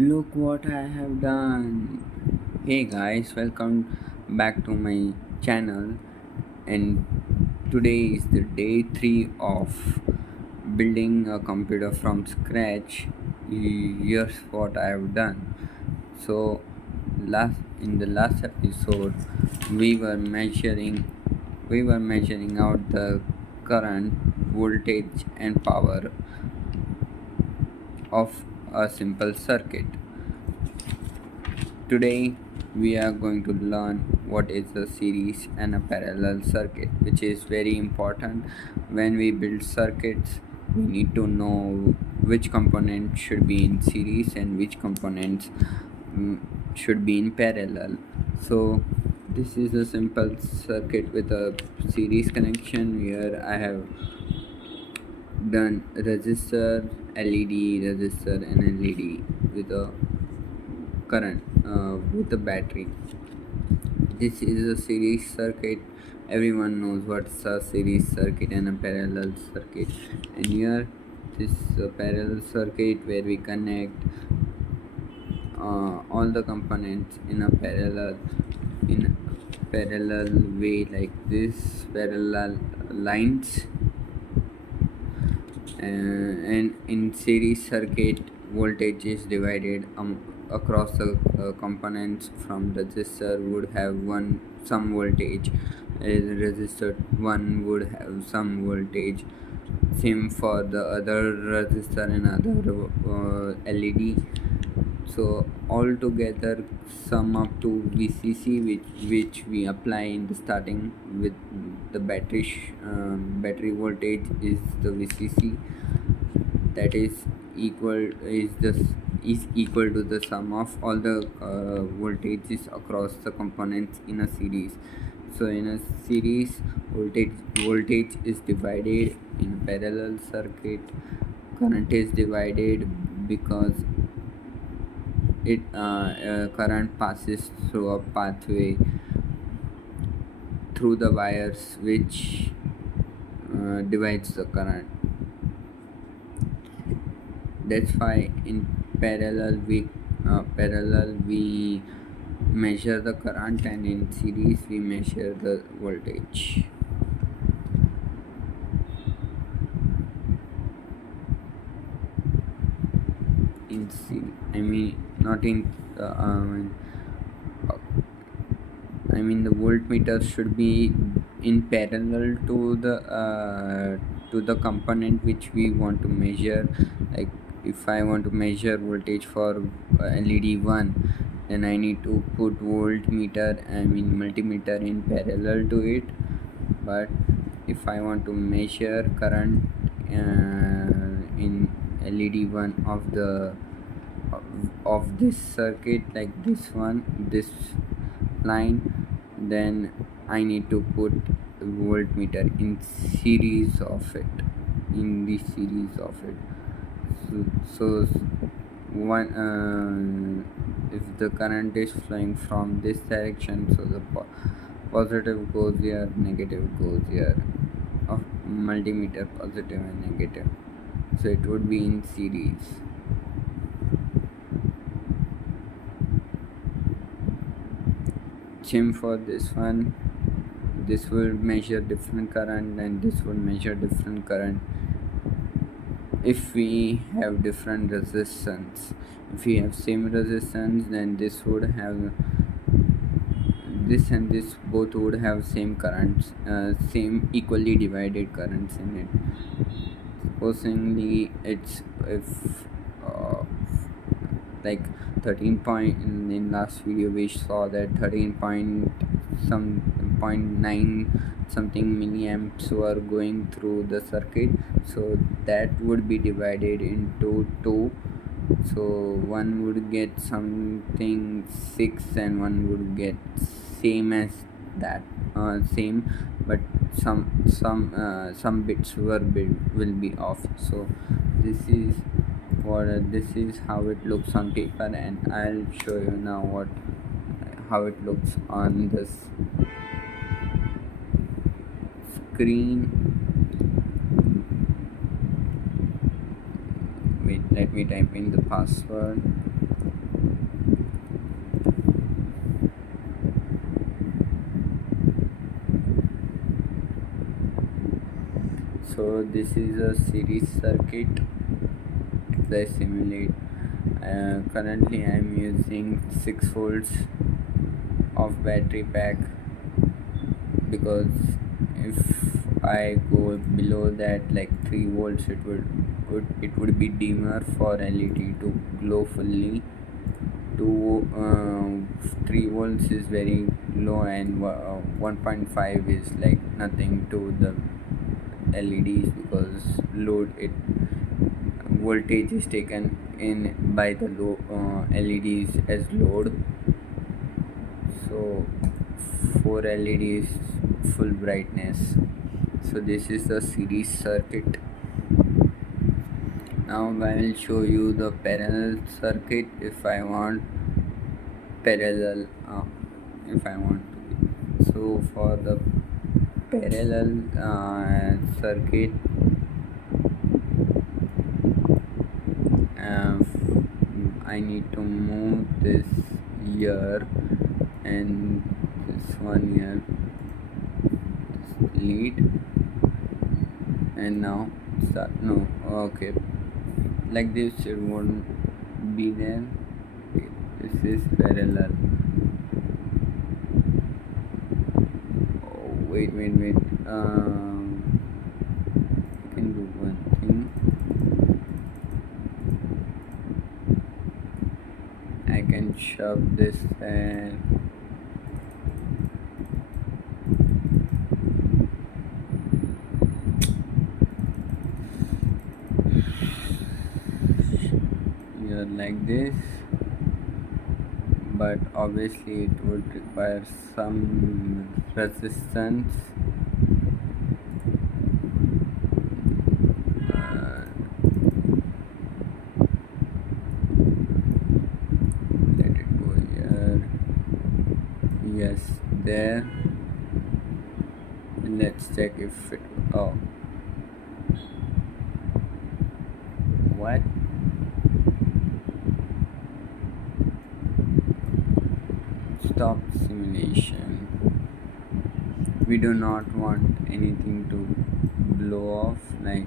Look what I have done. Hey guys, welcome back to my channel. And today is the day 3 of building a computer from scratch. Here's what I have done. So, in the last episode, we were measuring out the current, voltage, and power of a simple circuit. Today we are going to learn what is a series and a parallel circuit, which is very important. When we build circuits, we need to know which components should be in series and which components should be in parallel. So this is a simple circuit with a series connection. Here I have done resistor, LED, resistor and LED with a current with the battery. This is a series circuit. Everyone knows what's a series circuit and a parallel circuit. And here this parallel circuit where we connect all the components in a parallel way, like this parallel lines. And in series circuit, voltage is divided across the components. From resistor would have some voltage, resistor 1 would have some voltage. Same for the other resistor and other LED. So all together sum up to VCC, which we apply in the starting with the battery voltage is the VCC. That is equal to the sum of all the voltages across the components in a series. So in a series, voltage is divided. In parallel circuit, current is divided because current passes through a pathway through the wires, which divides the current. That's why in parallel we measure the current, and in series we measure the voltage. In series, not in the voltmeter should be in parallel to the component which we want to measure. Like if I want to measure voltage for LED 1, then I need to put multimeter in parallel to it. But if I want to measure current in LED 1 of this circuit, like this line, then I need to put voltmeter in series of it, in the series of it. So one if the current is flowing from this direction, so the positive goes here, negative goes here, of multimeter positive and negative, so it would be in series. Same for this one. This will measure different current and this will measure different current. If we have different resistance, if we have same resistance, then this would have this and this both would have same currents, same equally divided currents in it. Supposedly it's if like 13 point in last video we saw that 13 point some 0.9 something milliamps were going through the circuit, so that would be divided into two. So one would get something 6 and one would get same as that, same, but some bits will be off. So this is how it looks on paper, and I'll show you now how it looks on this screen. Wait, let me type in the password. So this is a series circuit that I simulate. Currently I am using 6 volts of battery pack, because if I go below that, like 3 volts, it would be dimmer for LED to glow fully. 3 volts is very low, and 1.5 is like nothing to the LEDs, because load it voltage is taken in by the LEDs as load. So 4 LEDs full brightness. So this is the series circuit. Now I will show you the parallel circuit if I want parallel if I want to. So for the parallel circuit, I need to move this here and this one here, lead, and now start. No, okay, like this it won't be there. Okay, this is parallel. Oh, wait. I can do one thing. I can shove this and here like this, but obviously it would require some resistance. uh, Let it go here. Yes, there. Let's check if it. Oh, what? Stop simulation. We do not want anything to blow off, like.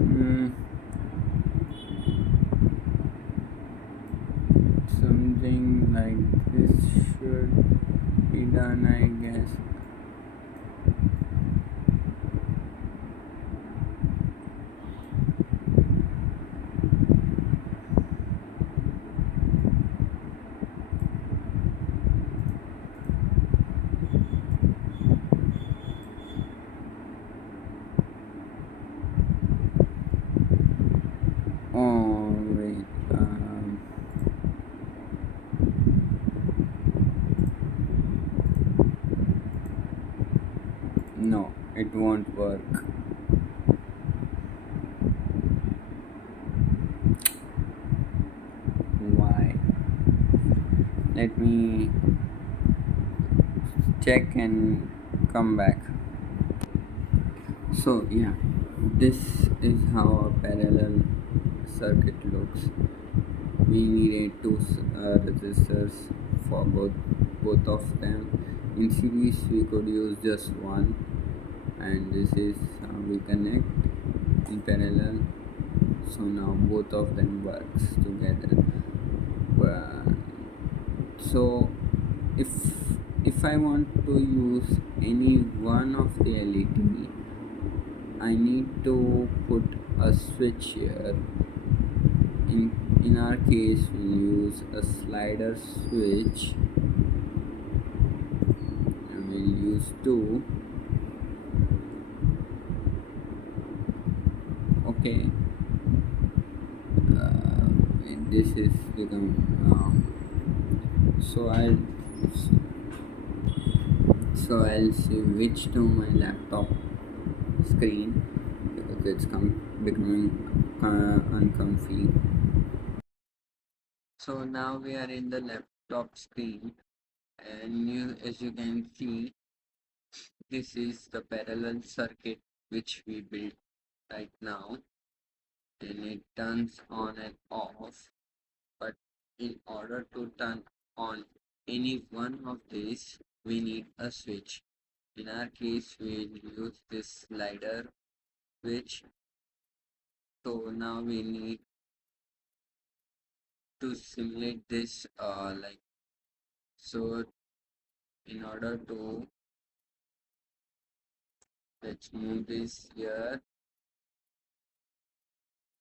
mm, Something like this should be done, I guess. Oh, wait. No, it won't work. Why? Let me check and come back. So yeah, this is how a parallel circuit looks. We needed two resistors for both of them. In series we could use just one, and this is how we connect in parallel. So now both of them works together. Uh, so if I want to use any one of the LED, I need to put a switch here. In our case, we'll use a slider switch, and we'll use two. Okay, this is become so I'll switch to my laptop screen, because it's becoming uncomfy. So now we are in the laptop screen. And as you can see, this is the parallel circuit which we built right now, and it turns on and off. But in order to turn on any one of these, we need a switch. In our case, we'll use this slider switch. So now we need to simulate this like so. In order to, let's move this here.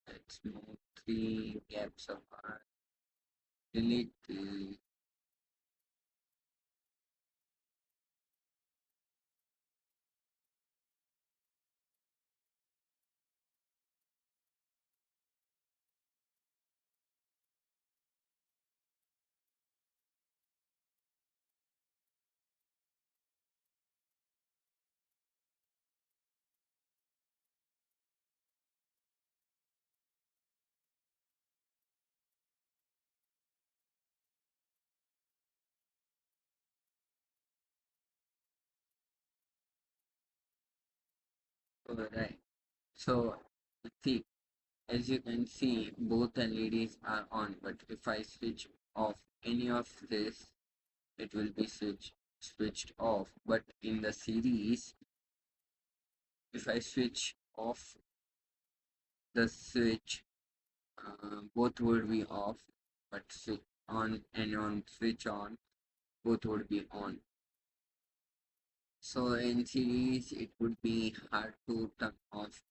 Let's move three gaps apart. Delete the. Alright. So see, as you can see, both LEDs are on, but if I switch off any of this, it will be switched off. But in the series, if I switch off the switch, both would be off, but switch on and on switch on, both would be on. So in series, it would be hard to turn off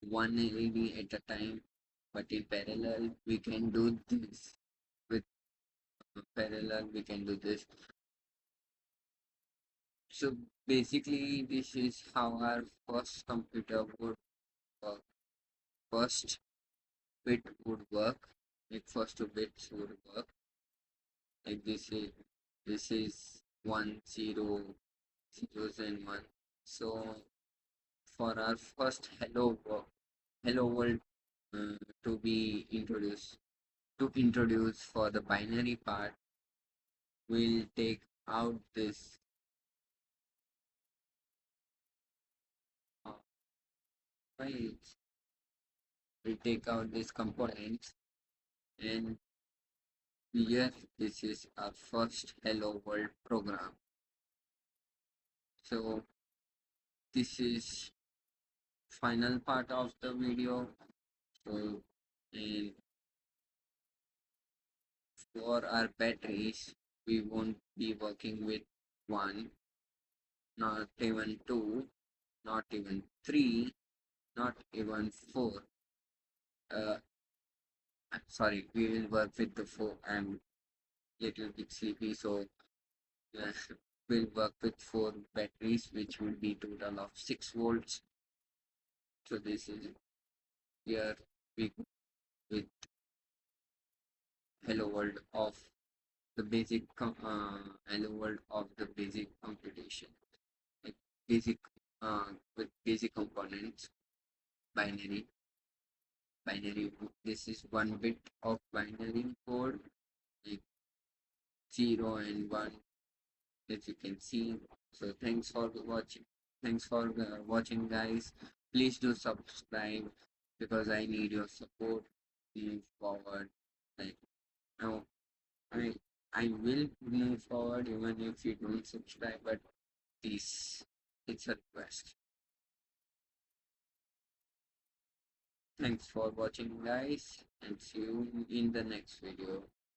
one LED at a time, but in parallel, we can do this. With parallel, we can do this. So basically, this is how our first computer would work. First bit would work, like first two bits would work. Like this is 1 0 zeros and 1. So for our first hello world to be introduce for the binary part, we'll take out this uh, right, we'll take out this components, and yes, this is our first hello world program. So this is final part of the video. So and for our batteries, we won't be working with one, not even two, not even three, not even four. I'm sorry, we will work with the four. I'm little bit sleepy, so uh, we'll work with four batteries, which will be total of 6 volts. So this is here we go with hello world of the hello world of the basic computation, like basic with basic components, binary binary. This is 1 bit of binary code, like 0 and 1, as you can see. So thanks for watching, guys. Please do subscribe, because I need your support to move forward. Like now, I I will move forward even if you don't subscribe, but please, it's a request. Thanks for watching, guys, and see you in the next video.